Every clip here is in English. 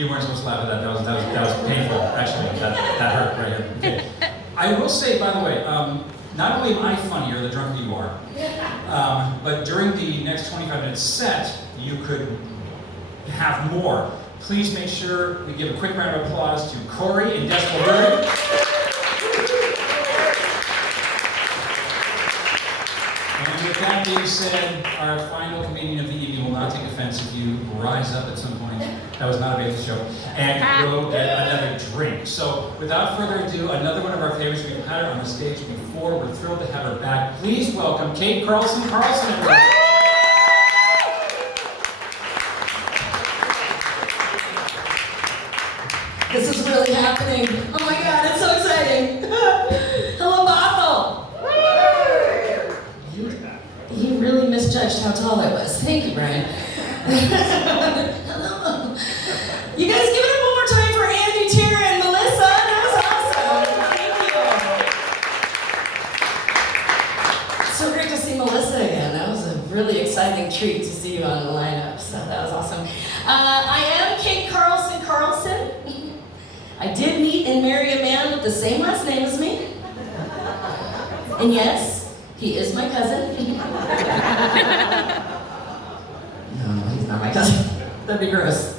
You weren't supposed to laugh at that. That was painful, actually. That hurt right here. Okay. I will say, by the way, not only am I funnier the drunker you are, but during the next 25-minute set, you could have more. Please make sure we give a quick round of applause to Corey and Decibel Brewing. And with that being said, our final comedian of the evening will not take offense if you rise up at some point. That was not a Bailey show. And go get another drink. So without further ado, another one of our favorites. We've had her on the stage before. We're thrilled to have her back. Please welcome Kate Carlson. Everybody. This is really happening. Oh my God, it's so exciting. Hello, Bothell. You really misjudged how tall I was. Thank you, Brian. Hello. You guys give it up one more time for Andy, Tara, and Melissa. That was awesome. Thank you. So great to see Melissa again. That was a really exciting treat to see you on the lineup. So that was awesome. I am Kate Carlson. I did meet and marry a man with the same last name as me. And yes, he is my cousin. No, he's not my cousin. That'd be gross.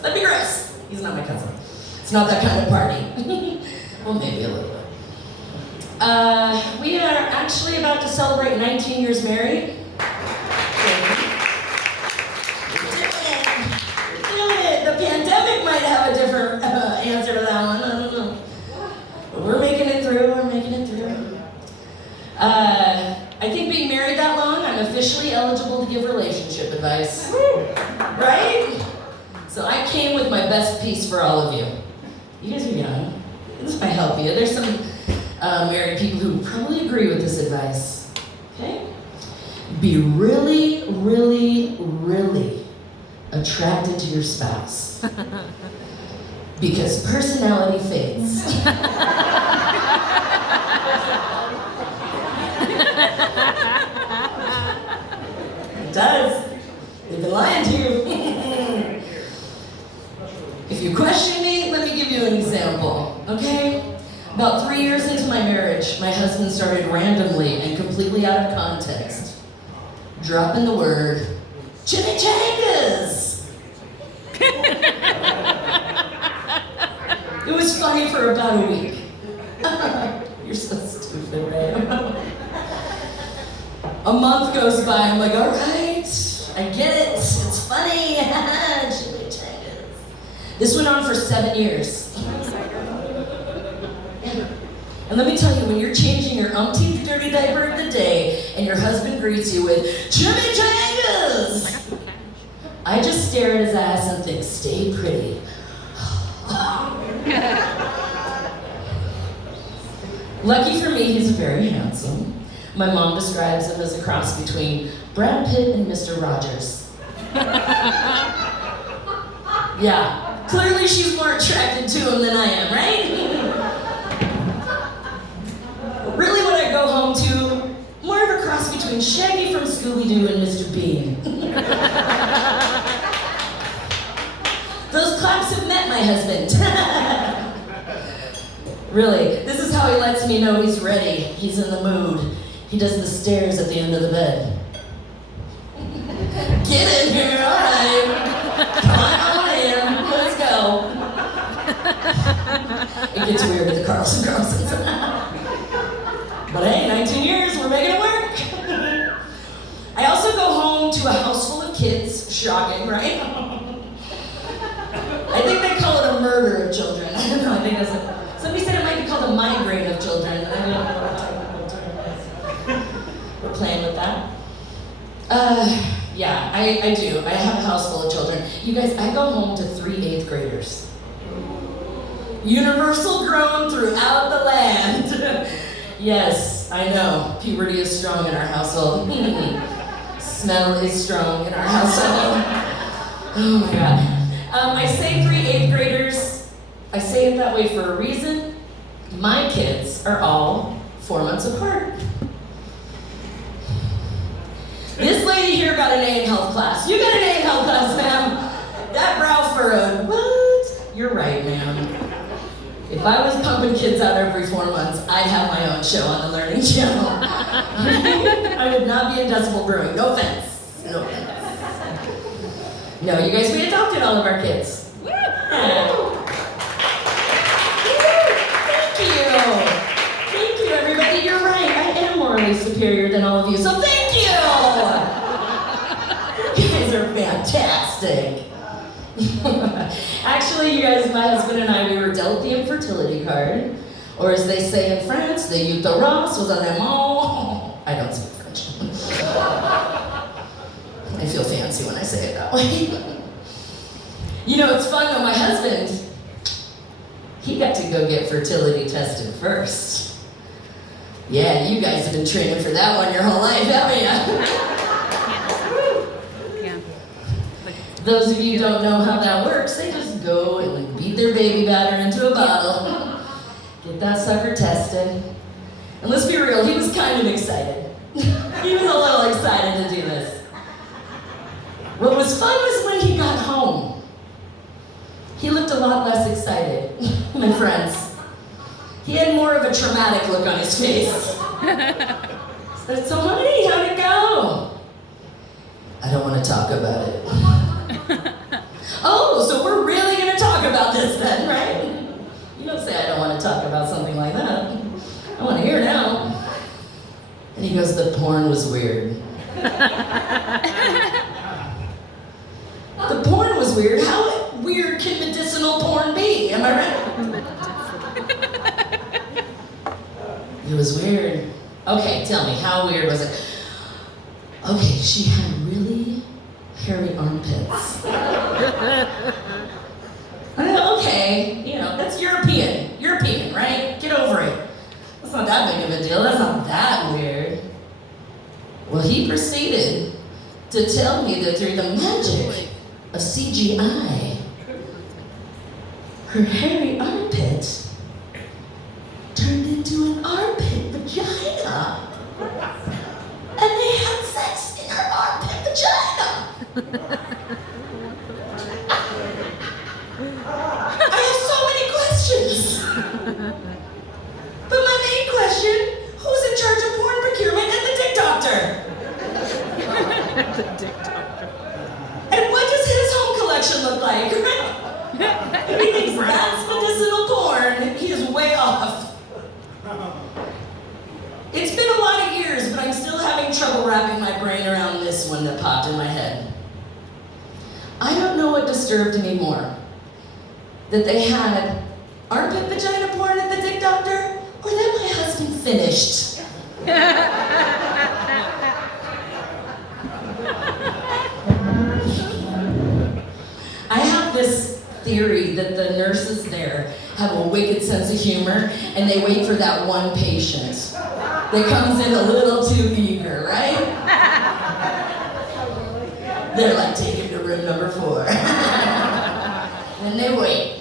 He's not my cousin. It's not that kind of party. Well, maybe a little bit. We are actually about to celebrate 19 years married. The pandemic might have a different answer to that one. I don't know. But we're making it through. I think being married that long, I'm officially eligible to give relationship advice. Right? So I came with my best piece for all of you. You guys are young. This might help you. There's some married people who probably agree with this advice. Okay? Be really, really, really attracted to your spouse. Because personality fades. It does. They've been lying to you. If you question me, let me give you an example, okay? About 3 years into my marriage, my husband started randomly and completely out of context dropping the word chimichangas. It was funny for about a week. You're so stupid, right? A month goes by, I'm like, all right, I get it, it's funny. Chimichangas. This went on for 7 years. And let me tell you, when you're changing your umpteenth dirty diaper of the day and your husband greets you with chimichangas, I just stare at his ass and think, stay pretty. Lucky for me, he's very handsome. My mom describes him as a cross between Brad Pitt and Mr. Rogers. Yeah, clearly she's more attracted to him than I am, right? Really what I go home to, more of a cross between Shaggy from Scooby-Doo and Mr. Bean. Those claps have met my husband. Really, this is how he lets me know he's ready, he's in the mood. He does the stairs at the end of the bed. Get in here, all right. Come on in, let's go. It gets weird at the Carlsons. But hey, 19 years, we're making it work. I also go home to a house full of kids. Shocking, right? I think they call it a murder of children. I don't know, I think that's somebody said it might be called a migraine of children. I don't know what we're playing with that. Yeah, I do. I have a house full of children. You guys, I go home to 3 8th graders. Universal grown throughout the land. Yes, I know. Puberty is strong in our household. Smell is strong in our household. Oh my God. I say 3 8th graders. I say it that way for a reason. My kids are all 4 months apart. This lady here got an A in health class. You got an A in health class, ma'am. That brow furrowed. What? Your you're right, ma'am. If I was pumping kids out every 4 months, I'd have my own show on the Learning Channel. I would not be in Decibel Brewing. No offense. No offense. No, you guys, we adopted all of our kids. Yeah. Thank you, everybody. You're right. I am morally superior than all of you, so thank you! You guys are fantastic. Actually, you guys, my husband and I, we were dealt the infertility card, or as they say in France, the uterus was un aimant. I don't speak French. I feel fancy when I say it that way. You know, it's fun though, my husband, he got to go get fertility tested first. Yeah, you guys have been training for that one your whole life, haven't you? Those of you who don't know how that works, they just go and like beat their baby batter into a bottle, get that sucker tested. And let's be real, he was kind of excited. He was a little excited to do this. What was fun was when he got home. He looked a lot less excited, my friends. He had more of a traumatic look on his face. Said, so honey, how'd it go? I don't want to talk about it. Oh, so we're really going to talk about this then, right? You don't say I don't want to talk about something like that. I want to hear now. And he goes, the porn was weird. The porn was weird. How weird can medicinal porn be? Am I right? It was weird. Okay, tell me, how weird was it? Okay, she had really hairy armpits. Okay, you know, that's European, right? Get over it. That's not that big of a deal. That's not that weird. Well, he proceeded to tell me that through the magic of CGI, her hairy armpit turned into an armpit vagina. And they had sex in her armpit vagina. I have so many questions. But my main question, who's in charge of porn procurement at the Dick Doctor? The Dick Doctor. And what does his home collection look like? If he thinks that's medicinal porn, he is way off. It's been a lot of years, but I'm still having trouble wrapping my brain around this one that popped in my head. I don't know what disturbed me more. That they had armpit vagina porn at the Dick Doctor, or that my husband finished. I have this theory that the nurses there have a wicked sense of humor, and they wait for that one patient that comes in a little too eager, right? They're like, take him to room number 4. And they wait.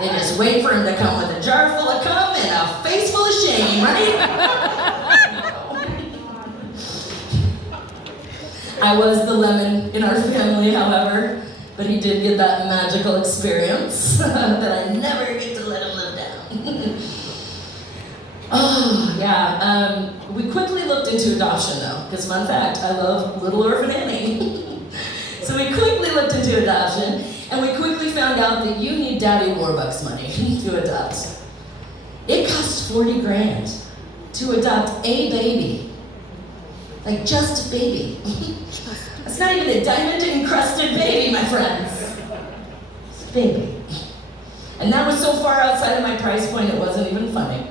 They just wait for him to come with a jar full of cum and a face full of shame, right? I was the lemon in our family, however, but he did get that magical experience that I never get to let him live down. Oh, yeah. We quickly looked into adoption, though, because fun fact, I love Little Orphan Annie. So we quickly looked into adoption, and we quickly found out that you need Daddy Warbucks money to adopt. It costs 40 grand to adopt a baby. Like, just a baby. That's not even a diamond-encrusted baby, my friends. It's a baby. And that was so far outside of my price point, it wasn't even funny.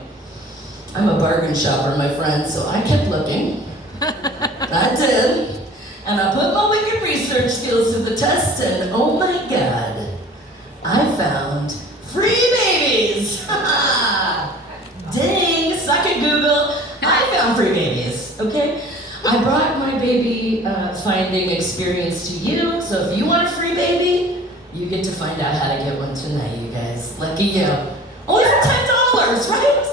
I'm a bargain shopper, my friends, so I kept looking. I did. And I put my wicked research skills to the test, and oh my God, I found free babies! Dang, suck it, Google. I found free babies, okay? I brought my baby finding experience to you, so if you want a free baby, you get to find out how to get one tonight, you guys. Lucky you. Only for $10, right?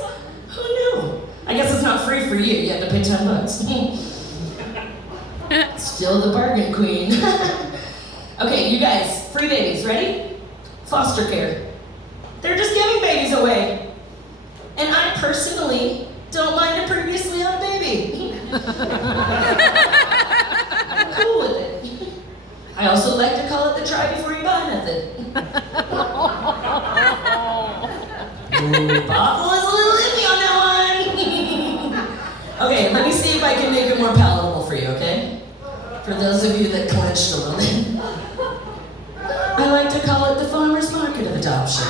Who knew? I guess it's not free for you. You had to pay $10. Still the bargain queen. Okay, you guys, free babies, ready? Foster care. They're just giving babies away. And I personally don't mind a previously owned baby. I'm cool with it. I also like to call it the try before you buy method. Ooh, Bob was a little iffy on that one. Okay, let me see if I can make it more palatable for you, okay? For those of you that clenched a little bit. I like to call it the farmer's market of adoption.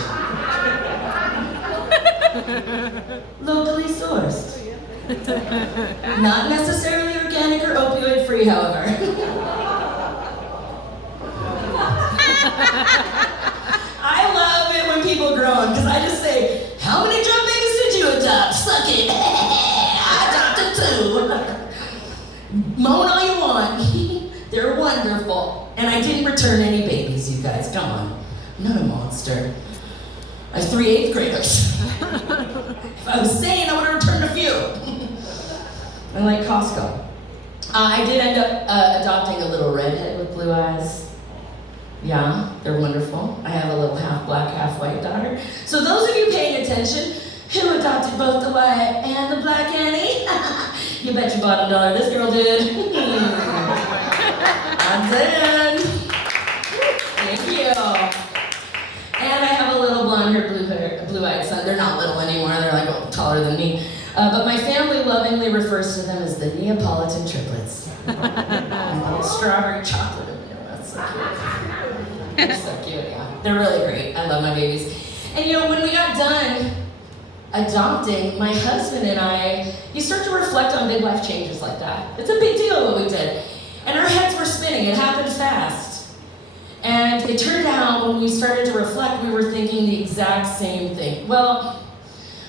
Locally sourced. Not necessarily organic or opioid free, however. I love it when people groan, because I just say, how many drum babies did you adopt? Suck it. I adopted 2. Moan all you want. They're wonderful. And I didn't return any babies, you guys. Come on. I'm not a monster. I have 3 8th graders. If I was sane, I would have returned a few. I like Costco. I did end up adopting a little redhead with blue eyes. Yeah, they're wonderful. I have a little half black, half white daughter. So those of you paying attention, who adopted both the white and the black Annie? You bet your bottom dollar this girl did. I'm in. Thank you. And I have a little blonde-haired, blue-eyed son. They're not little anymore. They're like taller than me. But my family lovingly refers to them as the Neapolitan triplets. Strawberry chocolate in there. That's so cute. They're so cute, yeah. They're really great. I love my babies. And when we got done adopting, my husband and I, you start to reflect on big life changes like that. It's a big deal what we did. And our heads were spinning. It happened fast. And it turned out when we started to reflect, we were thinking the exact same thing. Well,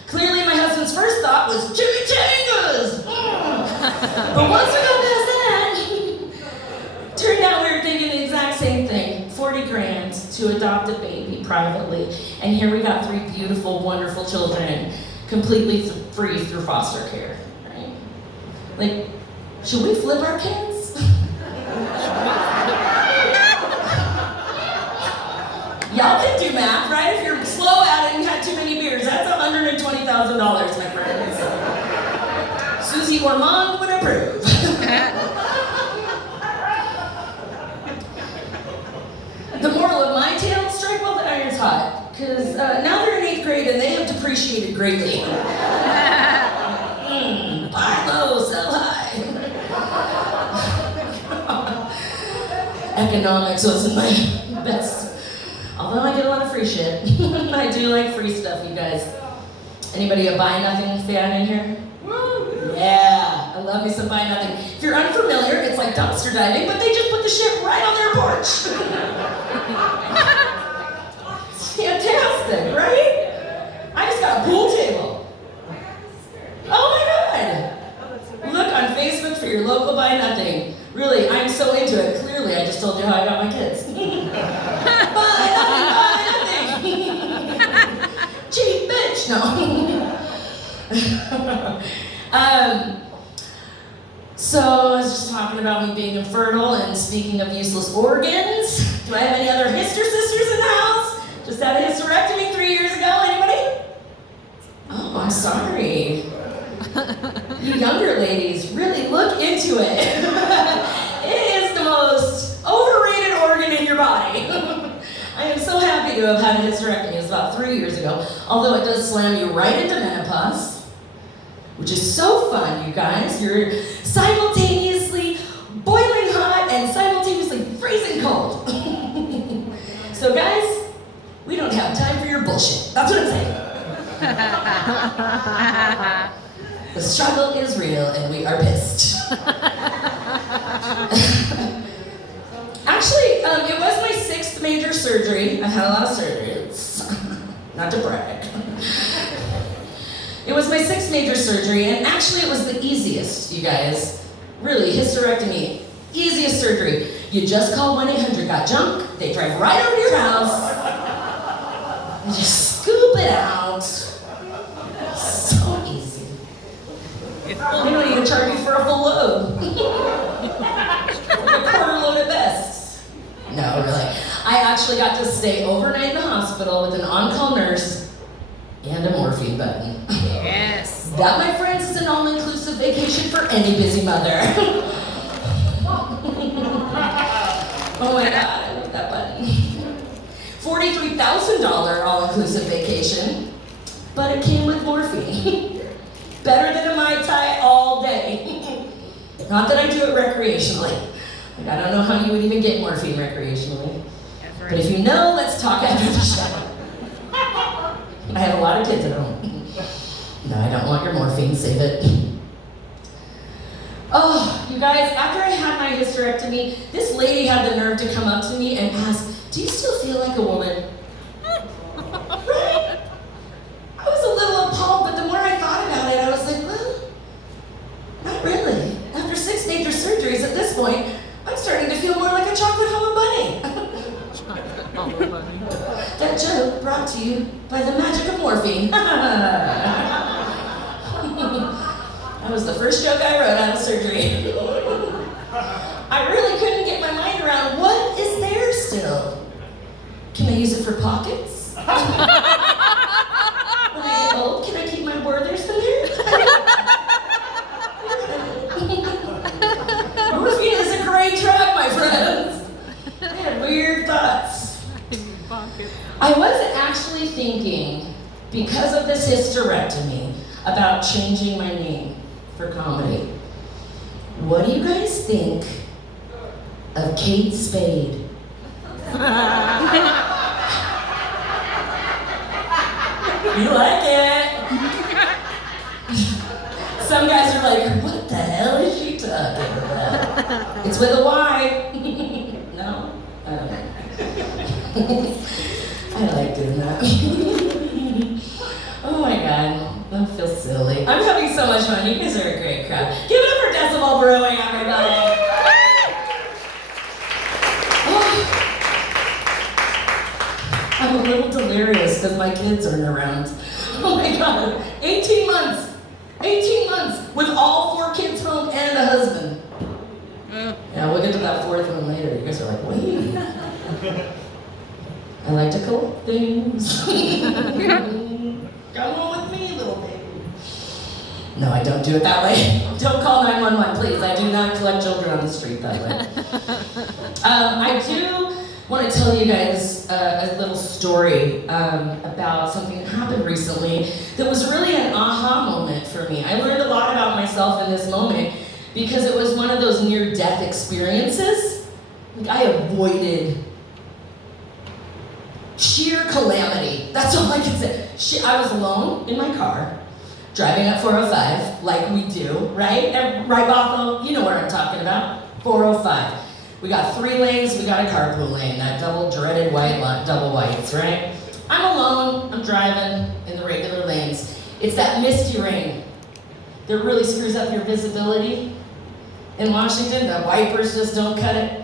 clearly my husband's first thought was chimichangas. But once we got past that, turned out we were thinking the exact same thing. 40 grand to adopt a baby privately. And here we got 3 beautiful, wonderful children, completely free through foster care, right? Like, should we flip our kids? Y'all can do math, right? If you're slow at it and had too many beers, that's $120,000, my friends. Susie Ormond would approve. The moral of my tale, strike while the iron's hot. Because now they're in 8th grade and they have depreciated greatly. Buy low, sell high. Economics wasn't my best. Although I get a lot of free shit. I do like free stuff, you guys. Anybody a buy nothing fan in here? Yeah, I love me some buy nothing. If you're unfamiliar, it's like dumpster diving, but they just put the shit right on their porch. It's fantastic, right? I just got a pool table. Oh my God! Look on Facebook for your local buy nothing. Really, I'm so into it. Clearly, I just told you how I got my kids. Buy nothing. Cheap bitch, no. So I was just talking about me being infertile, and speaking of useless organs, do I have any other Hister sisters in the house? Just had a hysterectomy 3 years ago, anybody? Oh, I'm sorry. You younger ladies, really look into it. It is the most overrated organ in your body. I am so happy to have had a hysterectomy. It was about 3 years ago, although it does slam you right into menopause, which is so fun, you guys. You're simultaneously boiling hot and simultaneously freezing cold. So guys, we don't have time for your bullshit. That's what I'm saying. The struggle is real and we are pissed. Actually, it was my 6th major surgery. I had a lot of surgeries. Not to brag. It was my 6th major surgery, and actually it was the easiest, you guys. Really, hysterectomy, easiest surgery. You just call 1-800-GOT-JUNK, they drive right over to your house, and just scoop it out. So easy. They don't even charge you for a full load. Like a quarter load at best. No, really. I actually got to stay overnight in the hospital with an on-call nurse and a morphine button. Yes. That, my friends, is an all-inclusive vacation for any busy mother. Oh my God, I love that button. $43,000 all-inclusive vacation, but it came with morphine. Better than a Mai Tai all day. Not that I do it recreationally. Like, I don't know how you would even get morphine recreationally. But if you know, let's talk after the show. I have a lot of kids at home. No, I don't want your morphine, save it. Oh, you guys, after I had my hysterectomy, this lady had the nerve to come up to me and ask, do you still feel like a woman? Right? I was a little appalled, but the more I thought about it, I was like, well, not really. After 6 major surgeries at this point, I'm starting to feel more like a chocolate humble bunny. That joke brought to you by the magic of morphine. That was the first joke I wrote out of surgery. I really couldn't get my mind around what is there still. Can I use it for pockets? When I get old, can I keep my Werther's in there? Morphine is a great drug, my friends. I had weird thoughts. I was actually thinking, because of this hysterectomy, about changing my name for comedy. What do you guys think of Kate Spade? You like it? Some guys are like, what the hell is she talking about? It's with a Y. No? I don't know. I like doing that. Oh my God, I feel silly. I'm having so much fun. You guys are a great crowd. Give it up for Decibel Brewing, everybody. I'm a little delirious because my kids aren't around. Oh my God, 18 months. 18 months with all 4 kids home and a husband. Yeah, we'll get to that 4th one later. You guys are like, wait. I like to collect things. Come on with me, little baby. No, I don't do it that way. Don't call 911, please. I do not collect children on the street that way. I do want to tell you guys a little story about something that happened recently that was really an aha moment for me. I learned a lot about myself in this moment because it was one of those near-death experiences. Like, I avoided sheer calamity. That's all I can say. I was alone in my car, driving up 405, like we do, right? And right, Bothell, you know what I'm talking about. 405. We got 3 lanes, we got a carpool lane, that double dreaded white line, double whites, right? I'm alone, I'm driving in the regular lanes. It's that misty rain that really screws up your visibility. In Washington, the wipers just don't cut it.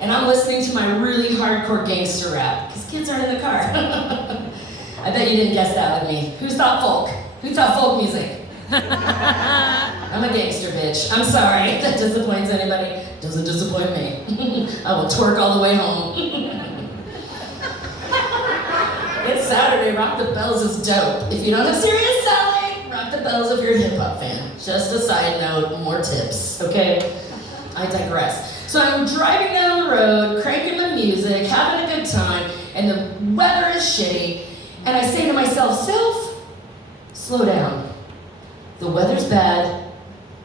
And I'm listening to my really hardcore gangster rap, because kids aren't in the car. I bet you didn't guess that with me. Who thought folk? Who thought folk music? I'm a gangster bitch. I'm sorry if that disappoints anybody. Doesn't disappoint me. I will twerk all the way home. It's Saturday, Rock the Bells is dope. If you don't have serious selling, Rock the Bells if you're a hip hop fan. Just a side note, more tips, okay? I digress. So I'm driving down the road, cranking the music, having a good time, and the weather is shitty, and I say to myself, self, slow down. The weather's bad.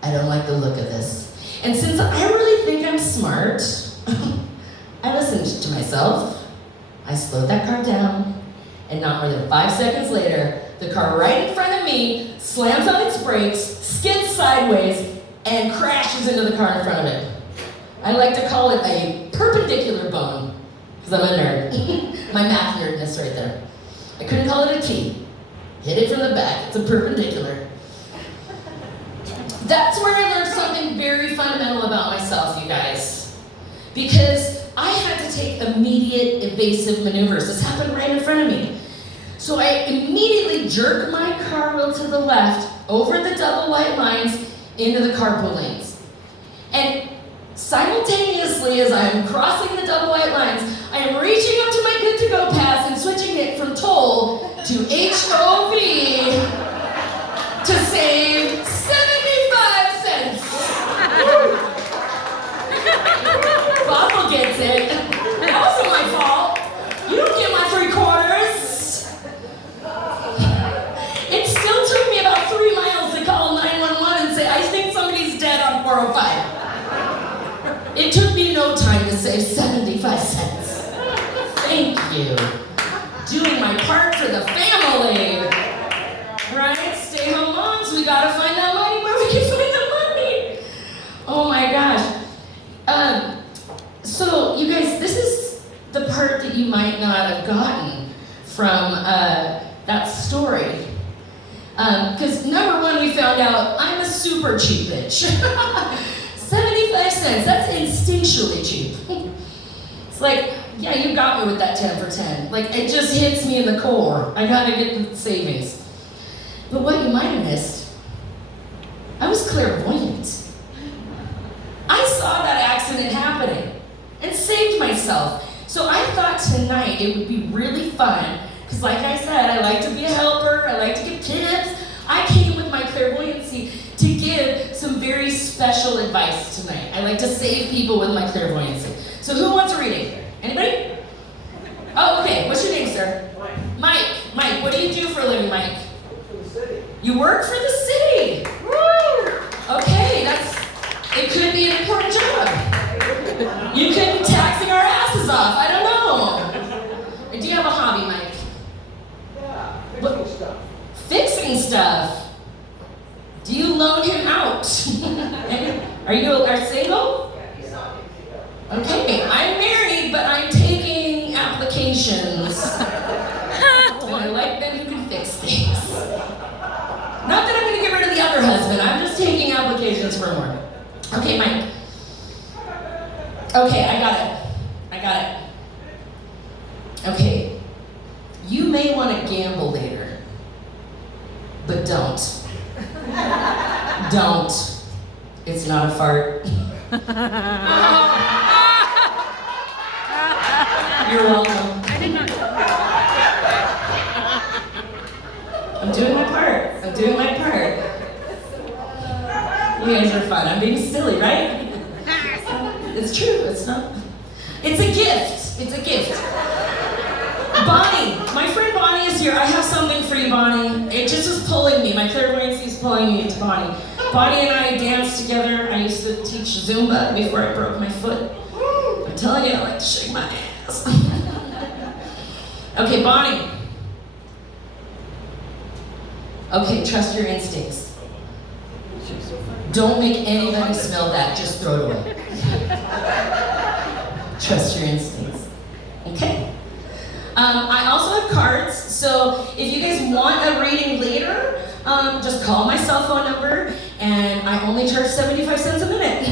I don't like the look of this. And since I really think I'm smart, I listened to myself. I slowed that car down, and not more than 5 seconds later, the car right in front of me slams on its brakes, skids sideways, and crashes into the car in front of it. I like to call it a perpendicular bone, because I'm a nerd. My math nerdness right there. I couldn't call it a T. Hit it from the back, it's a perpendicular. That's where I learned something very fundamental about myself, you guys. Because I had to take immediate evasive maneuvers. This happened right in front of me. So I immediately jerk my car wheel to the left, over the double white lines, into the carpool lanes. And simultaneously as I am crossing the double white lines, I am reaching up to my good to go pass and heart for the family. Right? Stay home moms, we gotta find that money where we can find the money. Oh my gosh. So you guys, this is the part that you might not have gotten from that story. Because number one, we found out I'm a super cheap bitch. 75 cents, that's instinctually cheap. It's like, yeah, you got me with that 10 for 10. Like, it just hits me in the core. I gotta get the savings. But what you might have missed, I was clairvoyant. I saw that accident happening and saved myself. So I thought tonight it would be really fun, because like I said, I like to be a helper, I like to give tips. I came with my clairvoyancy to give some very special advice tonight. I like to save people with my clairvoyancy. So who wants a reading? Anybody? Oh, okay. What's your name, sir? Mike. Mike, what do you do for a living, Mike? For the city. You work for the city. Woo! Okay, it could be an important job. You could be taxing our asses off. I don't know. Do you have a hobby, Mike? Yeah, fixing stuff. Fixing stuff. Do you loan him out? Are you single? Yeah, he's not. Okay, I'm married, but I'm taking applications. And I like men who can fix things. Not that I'm going to get rid of the other husband, I'm just taking applications for more. Okay, Mike. Okay, I got it. Okay, you may want to gamble later, but don't. Don't. It's not a fart. You're welcome. I did not. I'm doing my part. You guys are fun. I'm being silly, right? It's true. It's not. It's a gift. Bonnie, my friend Bonnie is here. I have something for you, Bonnie. It just was pulling me. My clairvoyancy is pulling me to Bonnie. Bonnie and I danced together. I used to teach Zumba before I broke my foot. I'm telling you, I like to shake my ass. Okay, Bonnie. Okay, trust your instincts. Don't make anybody smell that. Just throw it away. Trust your instincts. Okay? I also have cards, so if you guys want a reading later, just call my cell phone number, and I only charge 75 cents a minute.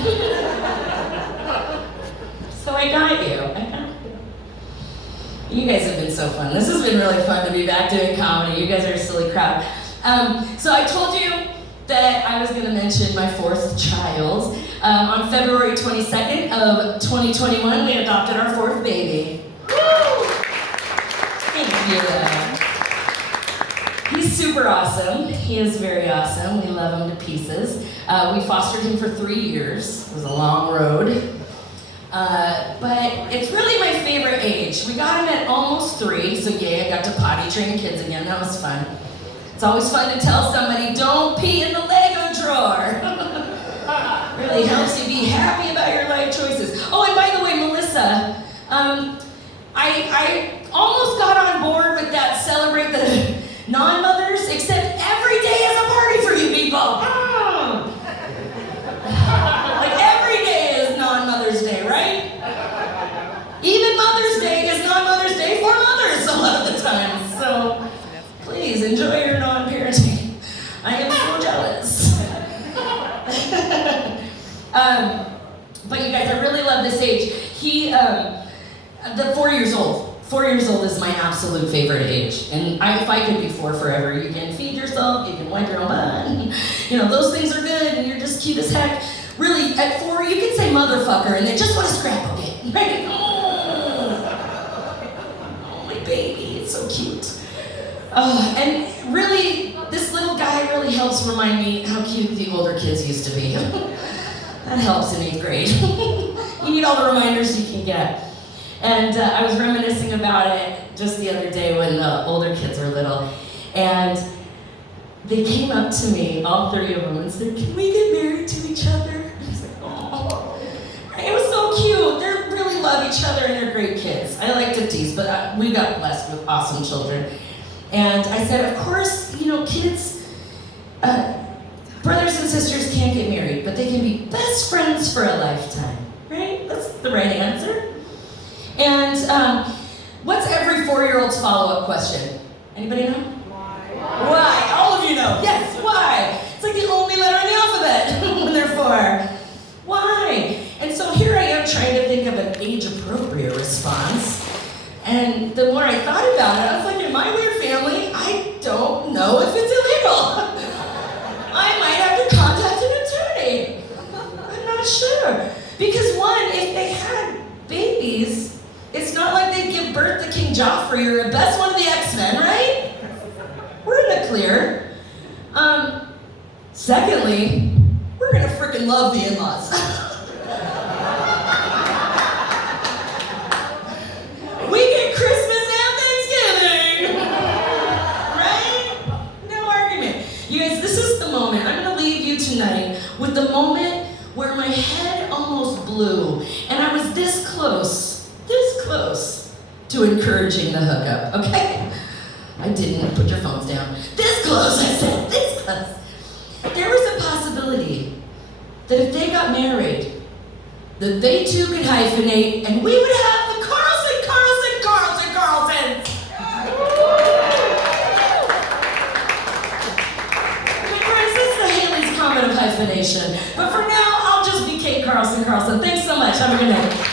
So I got you. You guys have been so fun. This has been really fun to be back doing comedy. You guys are a silly crowd. So I told you that I was going to mention my fourth child. On February 22nd of 2021, we adopted our fourth baby. Woo! Thank you. He's super awesome. He is very awesome. We love him to pieces. We fostered him for 3 years. It was a long road. But it's really my favorite age. We got him at almost 3, so yay, I got to potty train kids again. That was fun. It's always fun to tell somebody, don't pee in the Lego drawer. Really helps you be happy about your life choices. Oh, and by the way, Melissa, I almost got on board with that celebrate the non-mothers, except every day is a party for you people. Like every day is non-Mother's Day, right? Even Mother's Day is non-Mother's Day for mothers a lot of the time. So please enjoy your non-parenting. I am so jealous. But you guys, I really love this age. The 4 years old. 4 years old is my absolute favorite age. And if I could be 4 forever, you can feed yourself, you can wipe your own butt. You know, those things are good and you're just cute as heck. Really, at 4, you can say motherfucker and they just want to scrap a bit. Right? Oh, my baby, it's so cute. And really, this little guy really helps remind me how cute the older kids used to be. That helps in 8th grade. You need all the reminders you can get. And I was reminiscing about it just the other day when the older kids were little. And they came up to me, all 3 of them, and said, "Can we get married to each other?" I was like, oh. It was so cute. They're really love each other and they're great kids. I like to tease, but we got blessed with awesome children. And I said, of course, kids, brothers and sisters can't get married, but they can be best friends for a lifetime, right? That's the right answer. And what's every 4-year-old's follow-up question? Anybody know? Why? All of you know. Yes, why? It's like the only letter in the alphabet when they're 4. Why? And so here I am trying to think of an age-appropriate response. And the more I thought about it, I was like, in my weird family, I don't know if it's illegal. I might have to contact an attorney. I'm not sure. Because one, if they had babies, it's not like they'd give birth to King Joffrey or best one of the X-Men, right? We're in the clear. Secondly, we're gonna freaking love the in-laws. We get Christmas and Thanksgiving, right? No argument. You guys, this is the moment. I'm gonna leave you tonight with the moment where my head almost blew, and I was this close to encouraging the hookup, okay? I didn't. Put your phones down. This close, I said, this close. There was a possibility that if they got married, that they too could hyphenate, and we would have the Carlson. For instance, the Haley's comment of hyphenation. But for now, I'll just be Kate Carlson. Thanks so much. Have a good night.